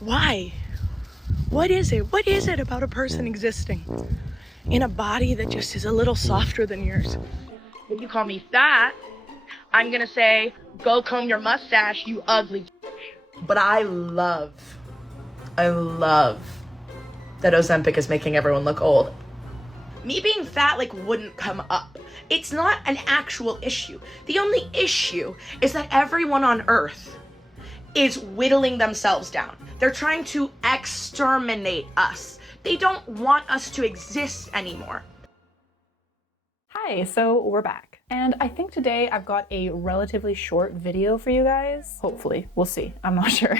Why? What is it? What is it about a person existing in a body that just is a little softer than yours? If you call me fat, I'm gonna say, go comb your mustache, you ugly. But I love that Ozempic is making everyone look old. Me being fat, wouldn't come up. It's not an actual issue. The only issue is that everyone on Earth is whittling themselves down. They're trying to exterminate us. They don't want us to exist anymore. Hi, so we're back. And I think today I've got a relatively short video for you guys. Hopefully, we'll see, I'm not sure.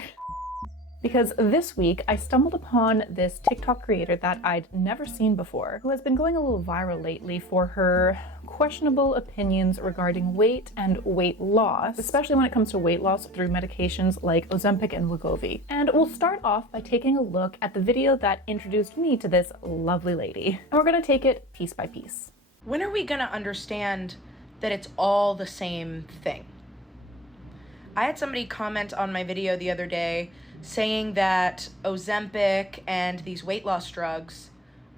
Because this week I stumbled upon this TikTok creator that I'd never seen before, who has been going a little viral lately for her questionable opinions regarding weight and weight loss, especially when it comes to weight loss through medications like Ozempic and Wegovy. And we'll start off by taking a look at the video that introduced me to this lovely lady. And we're gonna take it piece by piece. When are we gonna understand that it's all the same thing? I had somebody comment on my video the other day saying that Ozempic and these weight loss drugs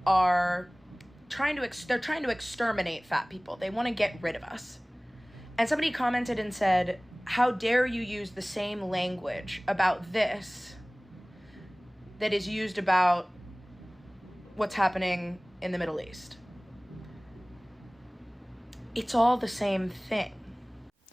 are trying to exterminate fat people. They want to get rid of us. And somebody commented and said, how dare you use the same language about this that is used about what's happening in the Middle East? It's all the same thing.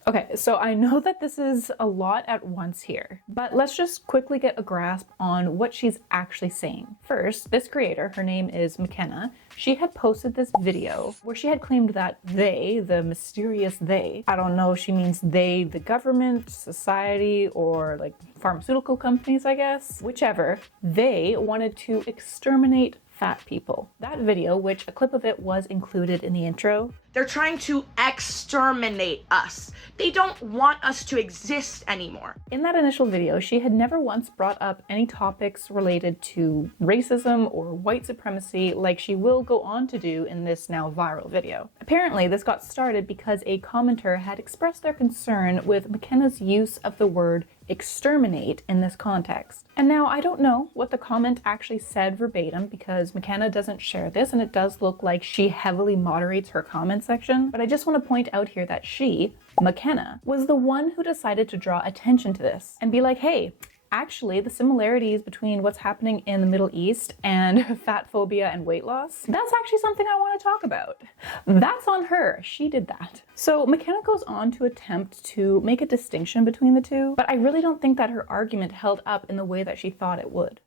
Okay, so I know that this is a lot at once here, but let's just quickly get a grasp on what she's actually saying. First, this creator, her name is McKenna, she had posted this video where she had claimed that they, the mysterious they, I don't know if she means they, the government, society, or pharmaceutical companies, I guess, whichever, they wanted to exterminate fat people. That video, which a clip of it was included in the intro. They're trying to exterminate us. They don't want us to exist anymore. In that initial video, she had never once brought up any topics related to racism or white supremacy like she will go on to do in this now viral video. Apparently, this got started because a commenter had expressed their concern with McKenna's use of the word exterminate in this context. And now I don't know what the comment actually said verbatim because McKenna doesn't share this and it does look like she heavily moderates her comment section, but I just want to point out here that she, McKenna, was the one who decided to draw attention to this and be like, hey, actually the similarities between what's happening in the Middle East and fat phobia and weight loss, that's actually something I want to talk about. That's on her. She did that. So McKenna goes on to attempt to make a distinction between the two, but I really don't think that her argument held up in the way that she thought it would.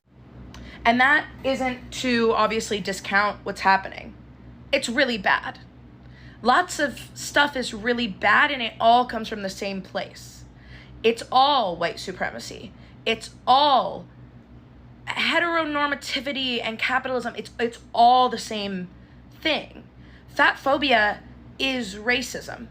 And that isn't to obviously discount what's happening. It's really bad. Lots of stuff is really bad and it all comes from the same place. It's all white supremacy. It's all heteronormativity and capitalism. It's all the same thing. Fat phobia is racism.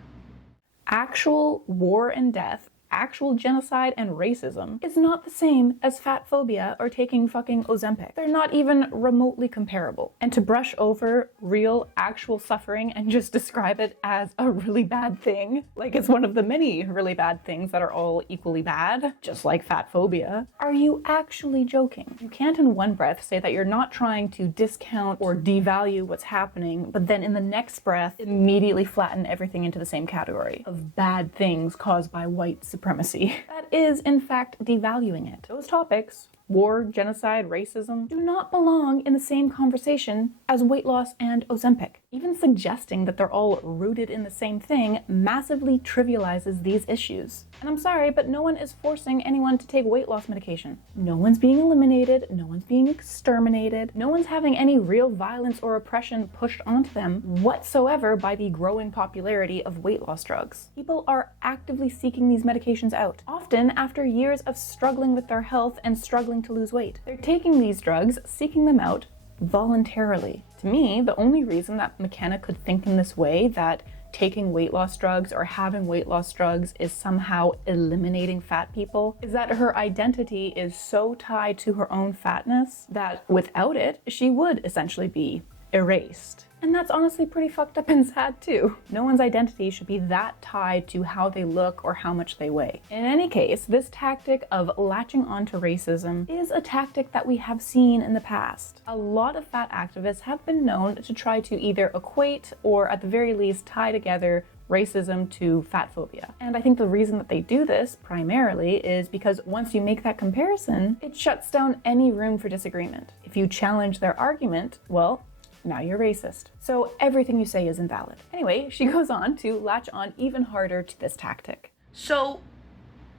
Actual war and death, actual genocide and racism is not the same as fat phobia or taking fucking Ozempic. They're not even remotely comparable. And to brush over real, actual suffering and just describe it as a really bad thing, like it's one of the many really bad things that are all equally bad, just like fat phobia, are you actually joking? You can't in one breath say that you're not trying to discount or devalue what's happening, but then in the next breath immediately flatten everything into the same category of bad things caused by white supremacy. That is, in fact, devaluing it. Those topics, war, genocide, racism, do not belong in the same conversation as weight loss and Ozempic. Even suggesting that they're all rooted in the same thing massively trivializes these issues. And I'm sorry, but no one is forcing anyone to take weight loss medication. No one's being eliminated, no one's being exterminated, no one's having any real violence or oppression pushed onto them whatsoever by the growing popularity of weight loss drugs. People are actively seeking these medications out, often after years of struggling with their health and struggling to lose weight. They're taking these drugs, seeking them out, voluntarily. To me, the only reason that McKenna could think in this way, that taking weight loss drugs or having weight loss drugs is somehow eliminating fat people, is that her identity is so tied to her own fatness that without it, she would essentially be erased. And that's honestly pretty fucked up and sad too. No one's identity should be that tied to how they look or how much they weigh. In any case, this tactic of latching onto racism is a tactic that we have seen in the past. A lot of fat activists have been known to try to either equate or at the very least tie together racism to fat phobia. And I think the reason that they do this primarily is because once you make that comparison, it shuts down any room for disagreement. If you challenge their argument, well, now you're racist. So everything you say is invalid. Anyway, she goes on to latch on even harder to this tactic. So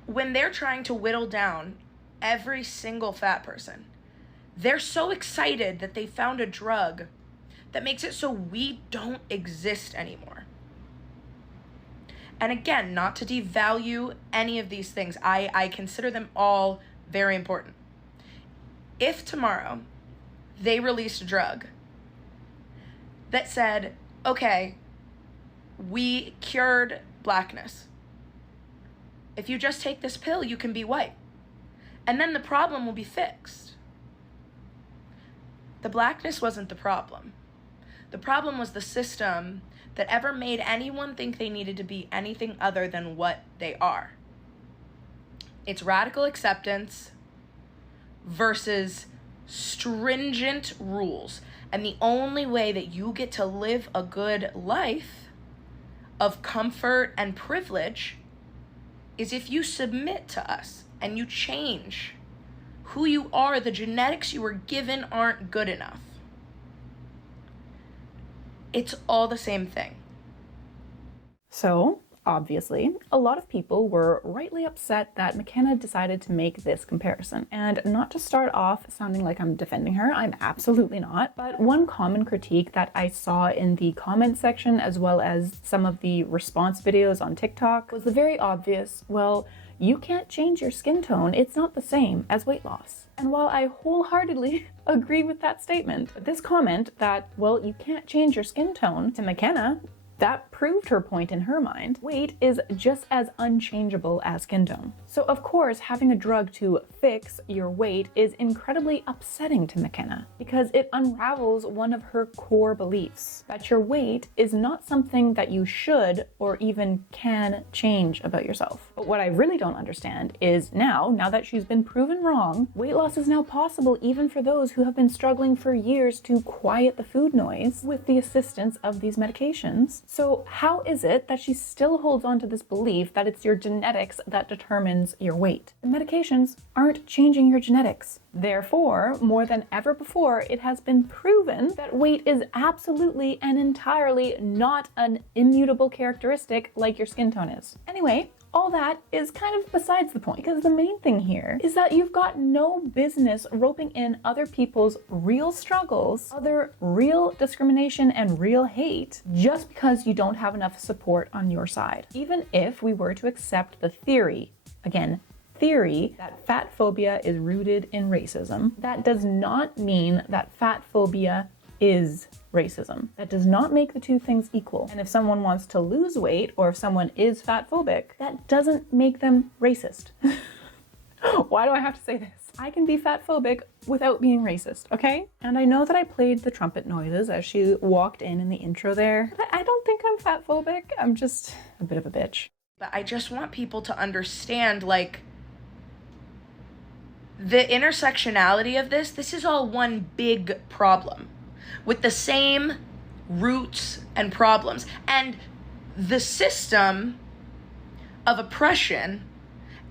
when they're trying to whittle down every single fat person, they're so excited that they found a drug that makes it so we don't exist anymore. And again, not to devalue any of these things, I consider them all very important. If tomorrow they released a drug that said, okay, we cured blackness. If you just take this pill, you can be white. And then the problem will be fixed. The blackness wasn't the problem. The problem was the system that ever made anyone think they needed to be anything other than what they are. It's radical acceptance versus stringent rules. And the only way that you get to live a good life of comfort and privilege is if you submit to us and you change who you are. The genetics you were given aren't good enough. It's all the same thing. So, obviously, a lot of people were rightly upset that McKenna decided to make this comparison. And not to start off sounding like I'm defending her, I'm absolutely not. But one common critique that I saw in the comment section, as well as some of the response videos on TikTok, was the very obvious, well, you can't change your skin tone. It's not the same as weight loss. And while I wholeheartedly agree with that statement, this comment that, well, you can't change your skin tone, to McKenna, that proved her point in her mind. Weight is just as unchangeable as skin tone. So of course, having a drug to fix your weight is incredibly upsetting to McKenna because it unravels one of her core beliefs, that your weight is not something that you should or even can change about yourself. But what I really don't understand is now that she's been proven wrong, weight loss is now possible even for those who have been struggling for years to quiet the food noise with the assistance of these medications. So how is it that she still holds on to this belief that it's your genetics that determines your weight? The medications aren't changing your genetics. Therefore, more than ever before, it has been proven that weight is absolutely and entirely not an immutable characteristic like your skin tone is. Anyway, all that is kind of besides the point, because the main thing here is that you've got no business roping in other people's real struggles, other real discrimination and real hate, just because you don't have enough support on your side. Even if we were to accept the theory, again, theory, that fat phobia is rooted in racism, that does not mean that fat phobia is racism. That does not make the two things equal. And if someone wants to lose weight, or if someone is fat phobic, that doesn't make them racist. Why do I have to say this? I can be fat phobic without being racist, okay? And I know that I played the trumpet noises as she walked in the intro there. But I don't think I'm fat phobic. I'm just a bit of a bitch. But I just want people to understand, like, the intersectionality of this is all one big problem with the same roots and problems. And the system of oppression,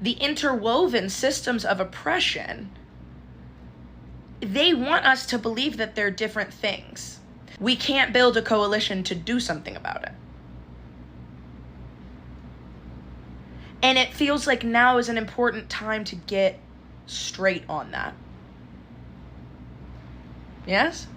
the interwoven systems of oppression, they want us to believe that they're different things. We can't build a coalition to do something about it. And it feels like now is an important time to get straight on that. Yes?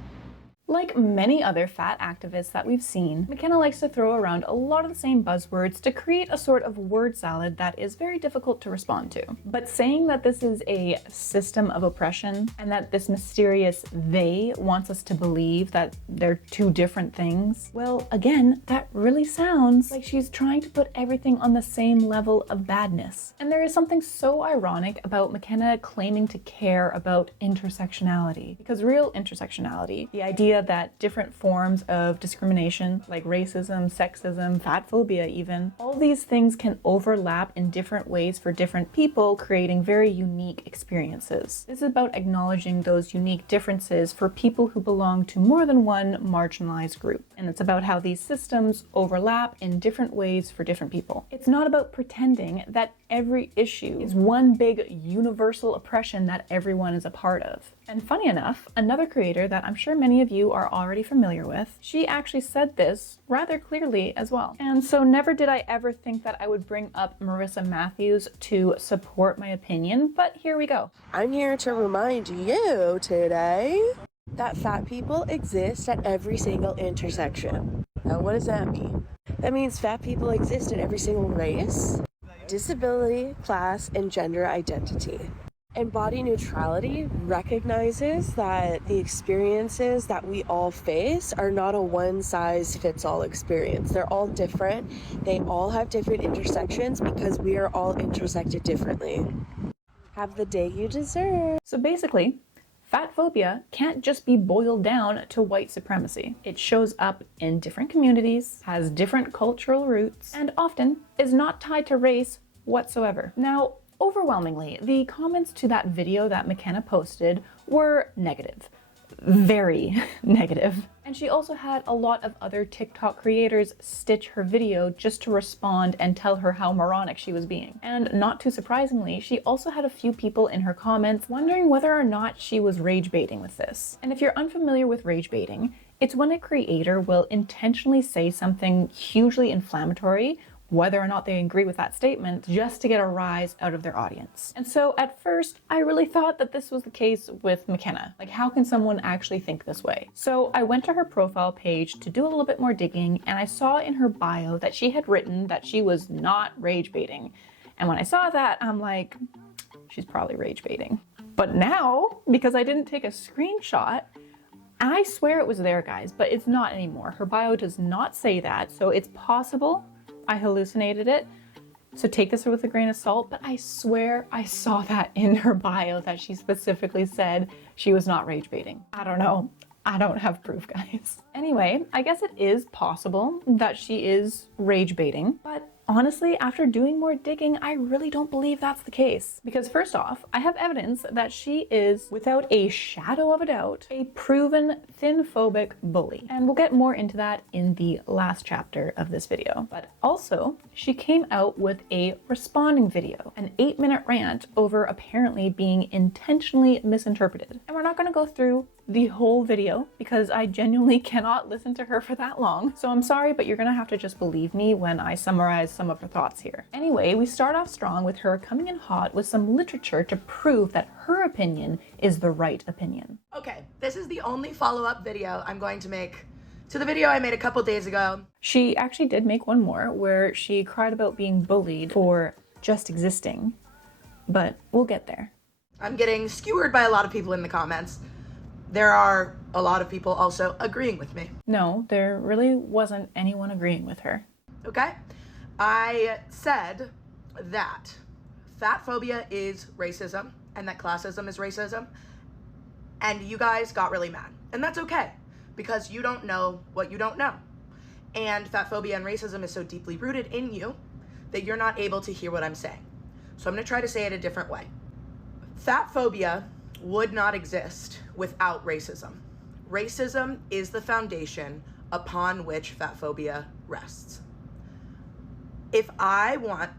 Like many other fat activists that we've seen, McKenna likes to throw around a lot of the same buzzwords to create a sort of word salad that is very difficult to respond to. But saying that this is a system of oppression and that this mysterious they wants us to believe that they're two different things, well, again, that really sounds like she's trying to put everything on the same level of badness. And there is something so ironic about McKenna claiming to care about intersectionality, because real intersectionality, the idea idea that different forms of discrimination, like racism, sexism, fat phobia even, all these things can overlap in different ways for different people, creating very unique experiences. This is about acknowledging those unique differences for people who belong to more than one marginalized group. And it's about how these systems overlap in different ways for different people. It's not about pretending that every issue is one big universal oppression that everyone is a part of. And funny enough, another creator that I'm sure many of you are already familiar with, she actually said this rather clearly as well. And so never did I ever think that I would bring up Marissa Matthews to support my opinion, but here we go. I'm here to remind you today that fat people exist at every single intersection. Now, what does that mean? That means fat people exist in every single race, disability, class, and gender identity. And body neutrality recognizes that the experiences that we all face are not a one-size-fits-all experience. They're all different. They all have different intersections because we are all intersected differently. Have the day you deserve. So basically, fat phobia can't just be boiled down to white supremacy. It shows up in different communities, has different cultural roots, and often is not tied to race whatsoever. Now, overwhelmingly, the comments to that video that McKenna posted were negative. Very negative. And she also had a lot of other TikTok creators stitch her video just to respond and tell her how moronic she was being. And not too surprisingly, she also had a few people in her comments wondering whether or not she was rage baiting with this. And if you're unfamiliar with rage baiting, it's when a creator will intentionally say something hugely inflammatory, whether or not they agree with that statement, just to get a rise out of their audience. And so at first, I really thought that this was the case with McKenna. Like, how can someone actually think this way? So I went to her profile page to do a little bit more digging, and I saw in her bio that she had written that she was not rage baiting. And when I saw that, I'm like, she's probably rage baiting. But now, because I didn't take a screenshot, I swear it was there, guys, but it's not anymore. Her bio does not say that, so it's possible I hallucinated it, so take this with a grain of salt, but I swear I saw that in her bio that she specifically said she was not rage baiting. I don't know. I don't have proof, guys. Anyway, I guess it is possible that she is rage baiting, but honestly, after doing more digging, I really don't believe that's the case. Because first off, I have evidence that she is, without a shadow of a doubt, a proven thin-phobic bully. And we'll get more into that in the last chapter of this video. But also, she came out with a responding video, an 8-minute rant over apparently being intentionally misinterpreted. And we're not gonna go through the whole video because I genuinely cannot listen to her for that long. So I'm sorry, but you're gonna have to just believe me when I summarize some of her thoughts here. Anyway, we start off strong with her coming in hot with some literature to prove that her opinion is the right opinion. Okay, this is the only follow-up video I'm going to make to the video I made a couple days ago. She actually did make one more where she cried about being bullied for just existing, but we'll get there. I'm getting skewered by a lot of people in the comments. There are a lot of people also agreeing with me. No, there really wasn't anyone agreeing with her. Okay? I said that fat phobia is racism and that classism is racism, and you guys got really mad. And that's okay, because you don't know what you don't know. And fat phobia and racism is so deeply rooted in you that you're not able to hear what I'm saying. So I'm gonna try to say it a different way. Fat phobia would not exist without racism. Racism is the foundation upon which fat phobia rests. If I want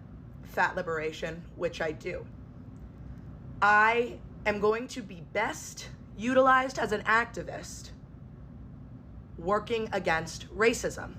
fat liberation, which I do, I am going to be best utilized as an activist working against racism.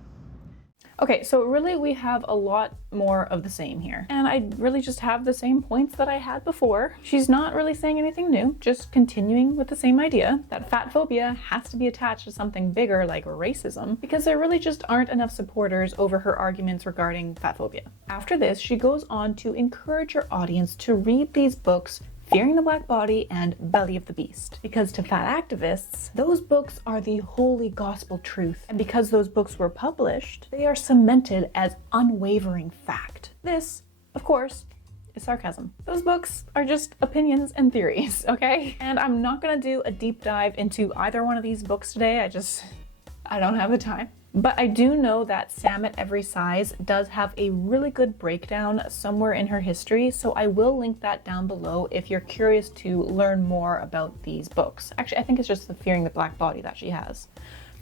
Okay, so really we have a lot more of the same here. And I really just have the same points that I had before. She's not really saying anything new, just continuing with the same idea that fat phobia has to be attached to something bigger like racism, because there really just aren't enough supporters over her arguments regarding fat phobia. After this, she goes on to encourage her audience to read these books, Fearing the Black Body and Belly of the Beast. Because to fat activists, those books are the holy gospel truth. And because those books were published, they are cemented as unwavering fact. This, of course, is sarcasm. Those books are just opinions and theories, okay? And I'm not gonna do a deep dive into either one of these books today. I don't have the time. But I do know that Sam at Every Size does have a really good breakdown somewhere in her history, so I will link that down below if you're curious to learn more about these books. Actually, I think it's just the Fearing the Black Body that she has.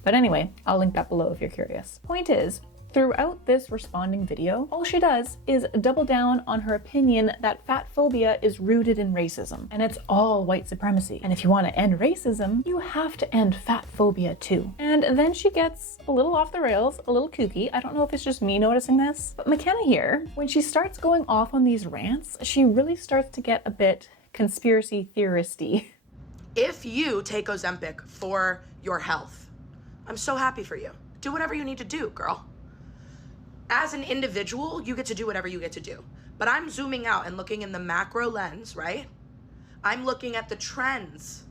But anyway, I'll link that below if you're curious. Point is, throughout this responding video, all she does is double down on her opinion that fat phobia is rooted in racism, and it's all white supremacy. And if you want to end racism, you have to end fat phobia too. And then she gets a little off the rails, a little kooky. I don't know if it's just me noticing this, but McKenna here, when she starts going off on these rants, she really starts to get a bit conspiracy theoristy. If you take Ozempic for your health, I'm so happy for you. Do whatever you need to do, girl. As an individual, you get to do whatever you get to do. But I'm zooming out and looking in the macro lens, right? I'm looking at the trends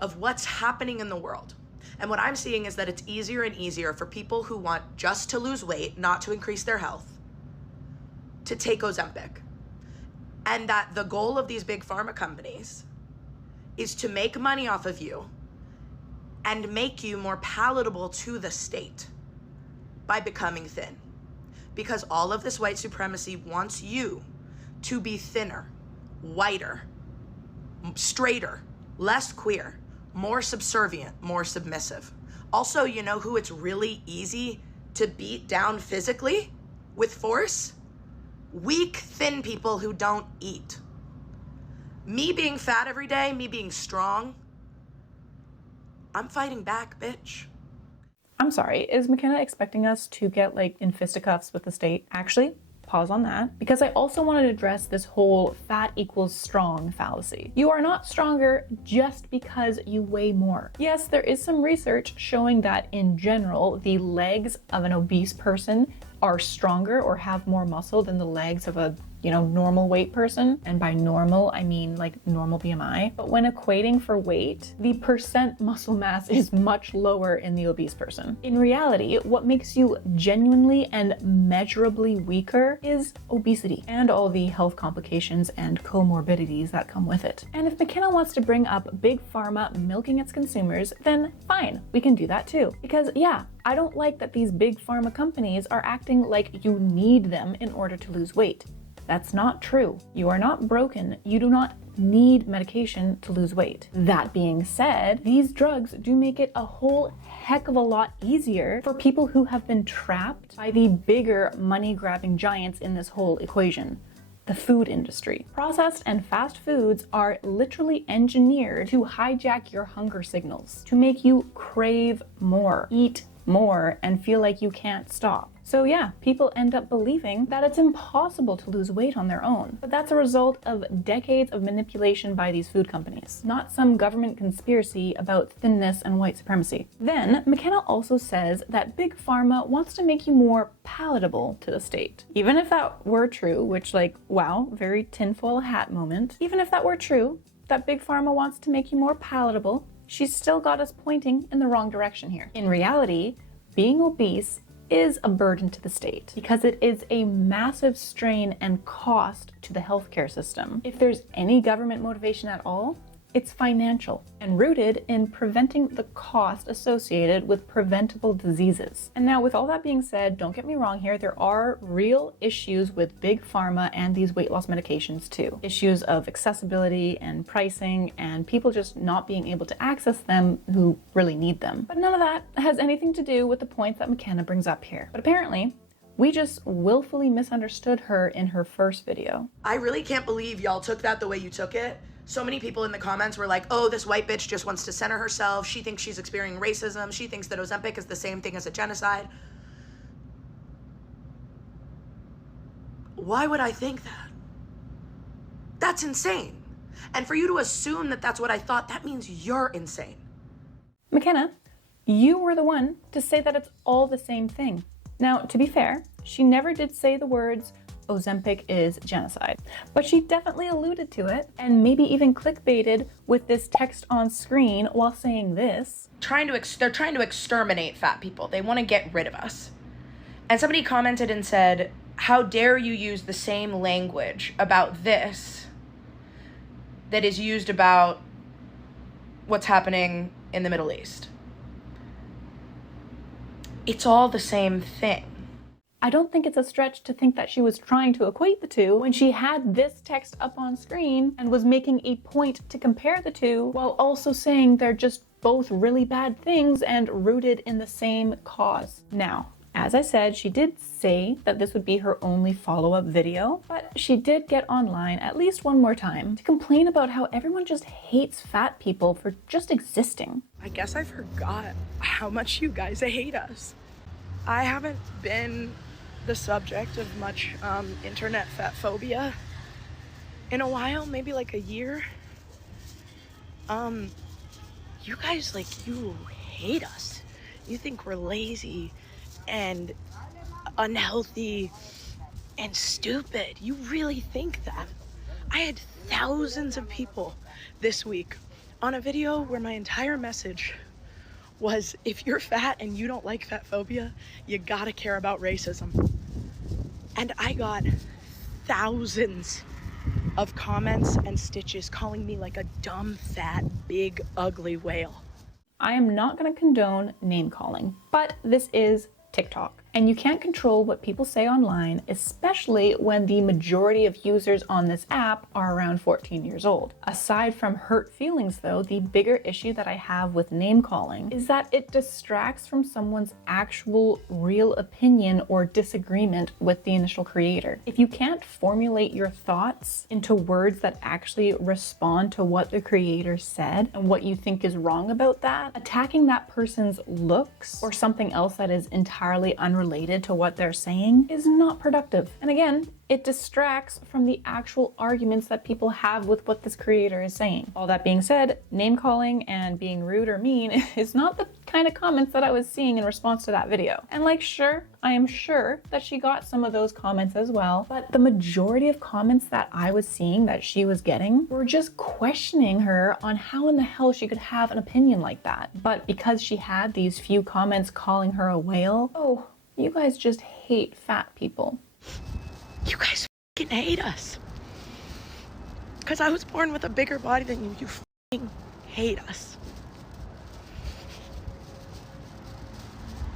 of what's happening in the world. And what I'm seeing is that it's easier and easier for people who want just to lose weight, not to increase their health, to take Ozempic. And that the goal of these big pharma companies is to make money off of you and make you more palatable to the state by becoming thin. Because all of this white supremacy wants you to be thinner, whiter, straighter, less queer, more subservient, more submissive. Also, you know who it's really easy to beat down physically with force? Weak, thin people who don't eat. Me being fat every day, me being strong, I'm fighting back, bitch. I'm sorry, is McKenna expecting us to get like in fisticuffs with the state? Actually, pause on that, because I also wanted to address this whole fat equals strong fallacy. You are not stronger just because you weigh more. Yes, there is some research showing that in general, the legs of an obese person are stronger or have more muscle than the legs of a normal weight person. And by normal, I mean like normal BMI. But when equating for weight, the percent muscle mass is much lower in the obese person. In reality, what makes you genuinely and measurably weaker is obesity and all the health complications and comorbidities that come with it. And if McKenna wants to bring up big pharma milking its consumers, then fine, we can do that too. Because yeah, I don't like that these big pharma companies are acting like you need them in order to lose weight. That's not true. You are not broken. You do not need medication to lose weight. That being said, these drugs do make it a whole heck of a lot easier for people who have been trapped by the bigger money-grabbing giants in this whole equation. The food industry. Processed and fast foods are literally engineered to hijack your hunger signals, to make you crave more, eat more, and feel like you can't stop. So yeah, people end up believing that it's impossible to lose weight on their own. But that's a result of decades of manipulation by these food companies, not some government conspiracy about thinness and white supremacy. Then, McKenna also says that Big Pharma wants to make you more palatable to the state. Even if that were true, which wow, very tinfoil hat moment. Even if that were true, that Big Pharma wants to make you more palatable, she's still got us pointing in the wrong direction here. In reality, being obese is a burden to the state because it is a massive strain and cost to the healthcare system. If there's any government motivation at all, it's financial and rooted in preventing the cost associated with preventable diseases. And now with all that being said, don't get me wrong here, there are real issues with big pharma and these weight loss medications too. Issues of accessibility and pricing and people just not being able to access them who really need them. But none of that has anything to do with the points that McKenna brings up here. But apparently, we just willfully misunderstood her in her first video. I really can't believe y'all took that the way you took it. So many people in the comments were like, oh, this white bitch just wants to center herself. She thinks she's experiencing racism. She thinks that Ozempic is the same thing as a genocide. Why would I think that? That's insane. And for you to assume that that's what I thought, that means you're insane. McKenna, you were the one to say that it's all the same thing. Now, to be fair, she never did say the words, Ozempic is genocide. But she definitely alluded to it and maybe even clickbaited with this text on screen while saying this. They're trying to exterminate fat people. They want to get rid of us. And somebody commented and said, how dare you use the same language about this that is used about what's happening in the Middle East? It's all the same thing. I don't think it's a stretch to think that she was trying to equate the two when she had this text up on screen and was making a point to compare the two while also saying they're just both really bad things and rooted in the same cause. Now, as I said, she did say that this would be her only follow-up video, but she did get online at least one more time to complain about how everyone just hates fat people for just existing. I guess I forgot how much you guys hate us. I haven't been the subject of much internet fat phobia in a while, maybe like a year. You guys, like, you hate us. You think we're lazy and unhealthy and stupid. You really think that. I had thousands of people this week on a video where my entire message was, if you're fat and you don't like fat phobia, you gotta care about racism. And I got thousands of comments and stitches calling me like a dumb, fat, big, ugly whale. I am not going to condone name calling, but this is TikTok. And you can't control what people say online, especially when the majority of users on this app are around 14 years old. Aside from hurt feelings though, the bigger issue that I have with name calling is that it distracts from someone's actual real opinion or disagreement with the initial creator. If you can't formulate your thoughts into words that actually respond to what the creator said and what you think is wrong about that, attacking that person's looks or something else that is entirely unrelated to what they're saying is not productive. And again, it distracts from the actual arguments that people have with what this creator is saying. All that being said, name calling and being rude or mean is not the kind of comments that I was seeing in response to that video. And like, sure, I am sure that she got some of those comments as well, but the majority of comments that I was seeing that she was getting were just questioning her on how in the hell she could have an opinion like that. But because she had these few comments calling her a whale, oh, you guys just hate fat people. You guys fucking hate us. Because I was born with a bigger body than you. You fucking hate us.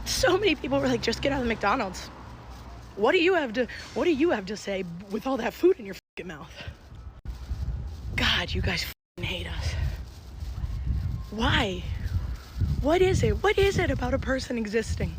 So many people were like, just get out of McDonald's. What do you have to say with all that food in your fucking mouth? God, you guys fucking hate us. Why? What is it? What is it about a person existing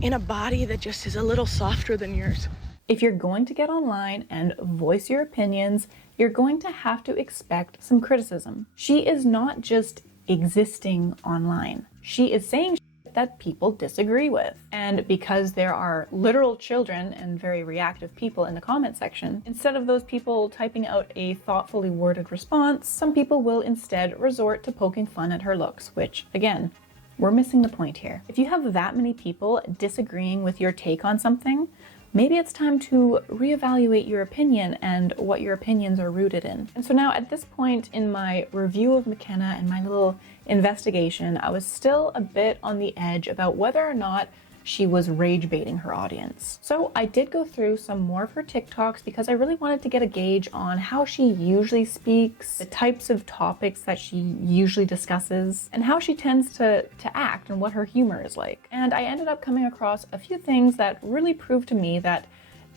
in a body that just is a little softer than yours? If you're going to get online and voice your opinions, you're going to have to expect some criticism. She is not just existing online. She is saying that people disagree with. And because there are literal children and very reactive people in the comment section, instead of those people typing out a thoughtfully worded response, some people will instead resort to poking fun at her looks, which, again, we're missing the point here. If you have that many people disagreeing with your take on something, maybe it's time to reevaluate your opinion and what your opinions are rooted in. And so now at this point in my review of McKenna and my little investigation, I was still a bit on the edge about whether or not she was rage baiting her audience. So I did go through some more of her TikToks because I really wanted to get a gauge on how she usually speaks, the types of topics that she usually discusses, and how she tends to act and what her humor is like. And I ended up coming across a few things that really proved to me that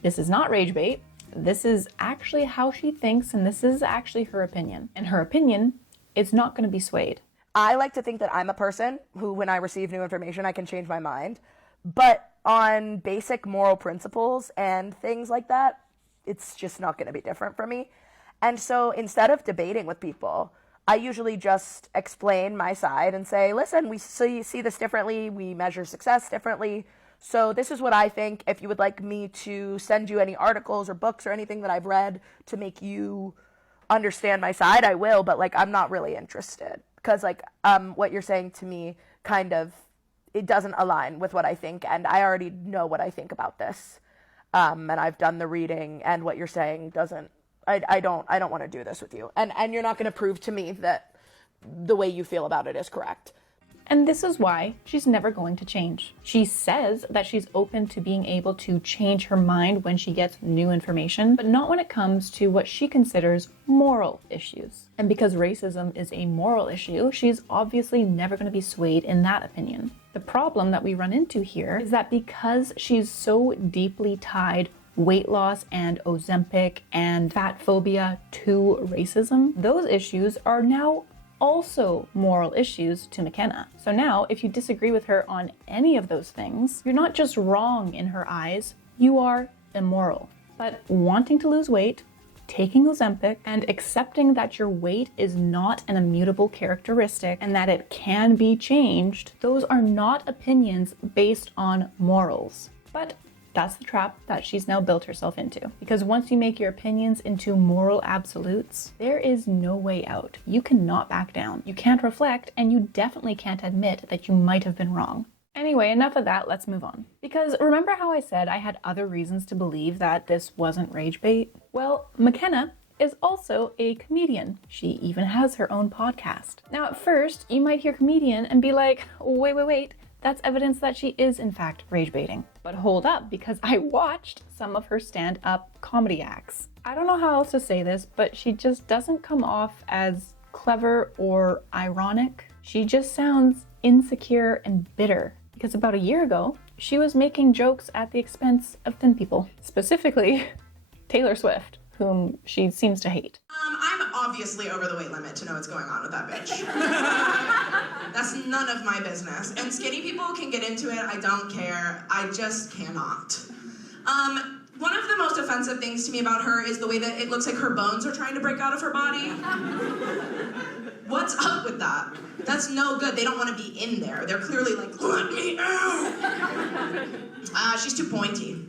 this is not rage bait, this is actually how she thinks, and this is actually her opinion. And her opinion is not going to be swayed. I like to think that I'm a person who, when I receive new information, I can change my mind. But on basic moral principles and things like that, it's just not going to be different for me. And so instead of debating with people, I usually just explain my side and say, listen, we see this differently. We measure success differently. So this is what I think. If you would like me to send you any articles or books or anything that I've read to make you understand my side, I will. But like, I'm not really interested because like what you're saying to me kind of, it doesn't align with what I think, and I already know what I think about this. And I've done the reading, and what you're saying doesn't, I don't want to do this with you. And you're not going to prove to me that the way you feel about it is correct. And this is why she's never going to change. She says that she's open to being able to change her mind when she gets new information, but not when it comes to what she considers moral issues. And because racism is a moral issue, she's obviously never going to be swayed in that opinion. The problem that we run into here is that because she's so deeply tied weight loss and Ozempic and fat phobia to racism, those issues are now also moral issues to McKenna. So now, if you disagree with her on any of those things, you're not just wrong in her eyes, you are immoral. But wanting to lose weight, taking Ozempic, and accepting that your weight is not an immutable characteristic and that it can be changed, those are not opinions based on morals. But that's the trap that she's now built herself into. Because once you make your opinions into moral absolutes, there is no way out. You cannot back down. You can't reflect, and you definitely can't admit that you might have been wrong. Anyway, enough of that, let's move on. Because remember how I said I had other reasons to believe that this wasn't rage bait? Well, McKenna is also a comedian. She even has her own podcast. Now, at first, you might hear comedian and be like, wait, that's evidence that she is in fact rage baiting. But hold up, because I watched some of her stand-up comedy acts. I don't know how else to say this, but she just doesn't come off as clever or ironic. She just sounds insecure and bitter. Because about a year ago, she was making jokes at the expense of thin people. Specifically, Taylor Swift, whom she seems to hate. I'm obviously over the weight limit to know what's going on with that bitch. That's none of my business. And skinny people can get into it, I don't care. I just cannot. One of the most offensive things to me about her is the way that it looks like her bones are trying to break out of her body. What's up with that? That's no good. They don't want to be in there. They're clearly like, let me out. She's too pointy.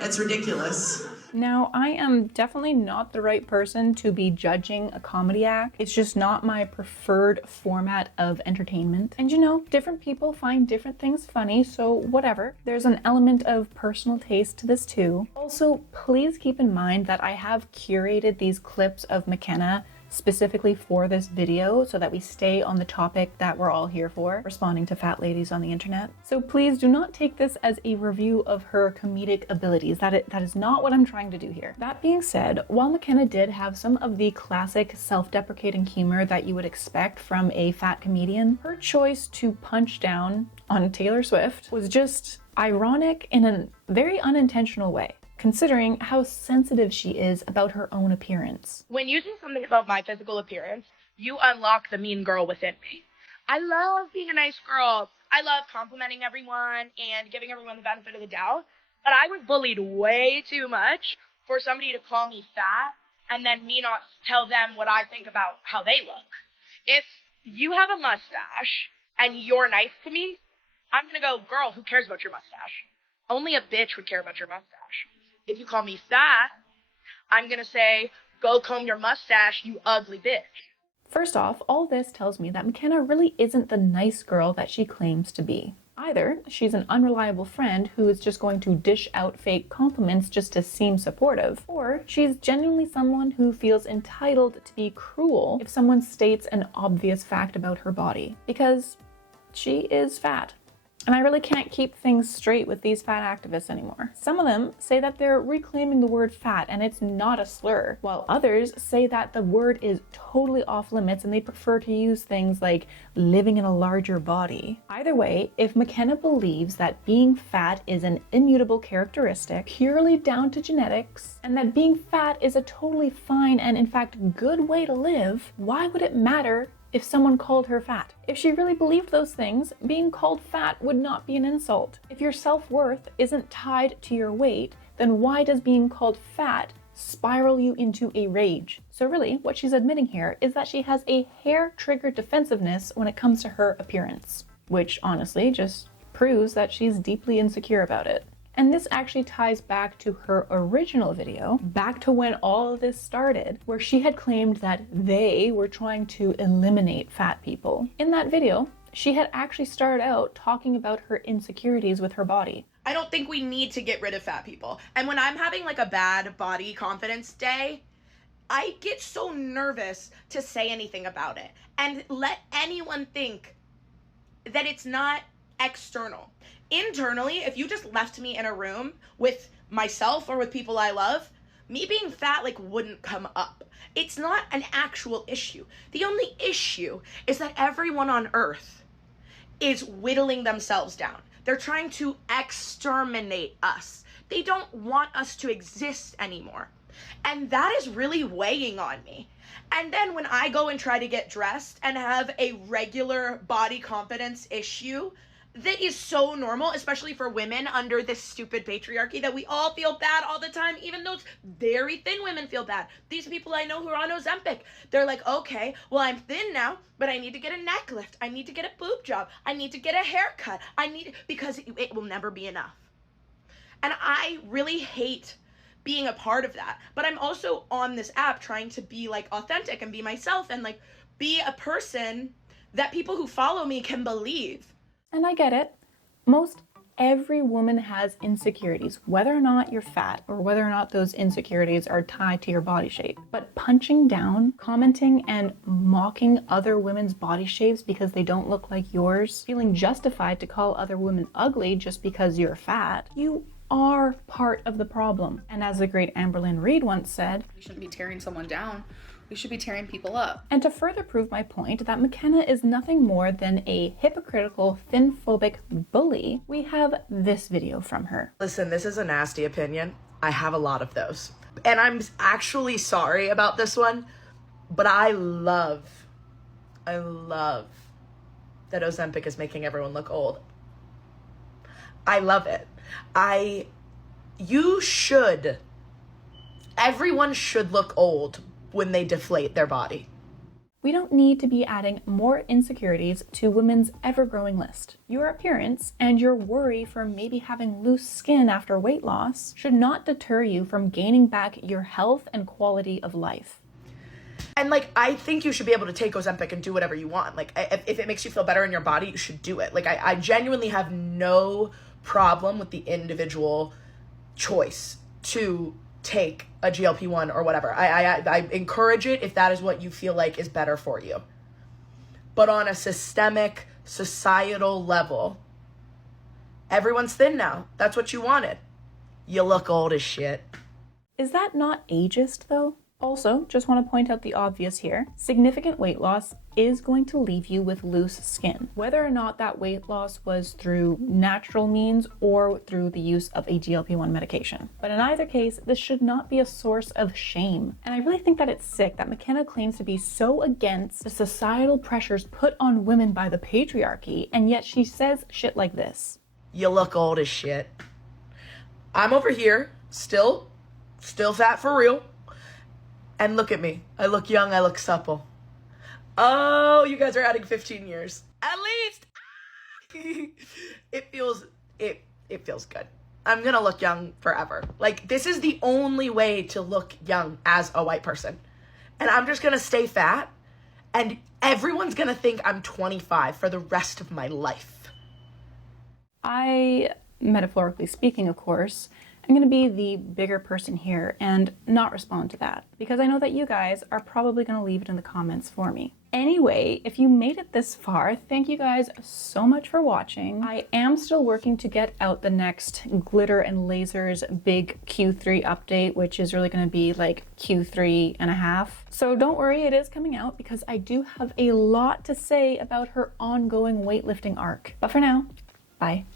It's ridiculous. Now, I am definitely not the right person to be judging a comedy act. It's just not my preferred format of entertainment. And you know, different people find different things funny, so whatever. There's an element of personal taste to this too. Also, please keep in mind that I have curated these clips of McKenna specifically for this video so that we stay on the topic that we're all here for, responding to fat ladies on the internet. So please do not take this as a review of her comedic abilities. That is not what I'm trying to do here. That being said, while McKenna did have some of the classic self-deprecating humor that you would expect from a fat comedian, her choice to punch down on Taylor Swift was just ironic in a very unintentional way, considering how sensitive she is about her own appearance. When you say something about my physical appearance, you unlock the mean girl within me. I love being a nice girl. I love complimenting everyone and giving everyone the benefit of the doubt. But I was bullied way too much for somebody to call me fat and then me not tell them what I think about how they look. If you have a mustache and you're nice to me, I'm going to go, girl, who cares about your mustache? Only a bitch would care about your mustache. If you call me fat, I'm gonna say, go comb your mustache, you ugly bitch. First off, all this tells me that McKenna really isn't the nice girl that she claims to be. Either she's an unreliable friend who is just going to dish out fake compliments just to seem supportive, or she's genuinely someone who feels entitled to be cruel if someone states an obvious fact about her body, because she is fat. And I really can't keep things straight with these fat activists anymore. Some of them say that they're reclaiming the word fat and it's not a slur, while others say that the word is totally off limits and they prefer to use things like living in a larger body. Either way, if McKenna believes that being fat is an immutable characteristic purely down to genetics, and that being fat is a totally fine and in fact good way to live, why would it matter if someone called her fat? If she really believed those things, being called fat would not be an insult. If your self-worth isn't tied to your weight, then why does being called fat spiral you into a rage? So really, what she's admitting here is that she has a hair-triggered defensiveness when it comes to her appearance, which honestly just proves that she's deeply insecure about it. And this actually ties back to her original video, back to when all of this started, where she had claimed that they were trying to eliminate fat people. In that video, she had actually started out talking about her insecurities with her body. I don't think we need to get rid of fat people. And when I'm having like a bad body confidence day, I get so nervous to say anything about it and let anyone think that it's not external. Internally, if you just left me in a room with myself or with people I love, me being fat like wouldn't come up. It's not an actual issue. The only issue is that everyone on earth is whittling themselves down. They're trying to exterminate us. They don't want us to exist anymore. And that is really weighing on me. And then when I go and try to get dressed and have a regular body confidence issue that is so normal, especially for women under this stupid patriarchy that we all feel bad all the time, even those very thin women feel bad. These people I know who are on Ozempic, they're like, okay, well, I'm thin now, but I need to get a neck lift. I need to get a boob job. I need to get a haircut. Because it will never be enough. And I really hate being a part of that. But I'm also on this app trying to be like authentic and be myself and like be a person that people who follow me can believe. And I get it. Most every woman has insecurities, whether or not you're fat or whether or not those insecurities are tied to your body shape. But punching down, commenting, and mocking other women's body shapes because they don't look like yours, feeling justified to call other women ugly just because you're fat, you are part of the problem. And as the great Amberlynn Reid once said, we shouldn't be tearing someone down. We should be tearing people up. And to further prove my point that McKenna is nothing more than a hypocritical, thin-phobic bully, we have this video from her. Listen, this is a nasty opinion. I have a lot of those. And I'm actually sorry about this one, but I love that Ozempic is making everyone look old. I love it. Everyone should look old when they deflate their body. We don't need to be adding more insecurities to women's ever-growing list. Your appearance and your worry for maybe having loose skin after weight loss should not deter you from gaining back your health and quality of life. And like, I think you should be able to take Ozempic and do whatever you want. Like, if it makes you feel better in your body, you should do it. Like, I genuinely have no problem with the individual choice to take a GLP-1 or whatever. I encourage it if that is what you feel like is better for you. But on a systemic, societal level, everyone's thin now. That's what you wanted. You look old as shit. Is that not ageist, though? Also, just want to point out the obvious here. Significant weight loss is going to leave you with loose skin, whether or not that weight loss was through natural means or through the use of a GLP-1 medication. But in either case, this should not be a source of shame. And I really think that it's sick that McKenna claims to be so against the societal pressures put on women by the patriarchy, and yet she says shit like this. You look old as shit. I'm over here, still fat for real. And look at me. I look young, I look supple. Oh, you guys are adding 15 years. At least. It feels good. I'm gonna look young forever. Like, this is the only way to look young as a white person. And I'm just gonna stay fat, and everyone's gonna think I'm 25 for the rest of my life. I, metaphorically speaking, of course, I'm going to be the bigger person here and not respond to that, because I know that you guys are probably going to leave it in the comments for me. Anyway, if you made it this far, thank you guys so much for watching. I am still working to get out the next Glitter and Lasers big Q3 update, which is really going to be like Q3 and a half. So don't worry, it is coming out because I do have a lot to say about her ongoing weightlifting arc. But for now, bye.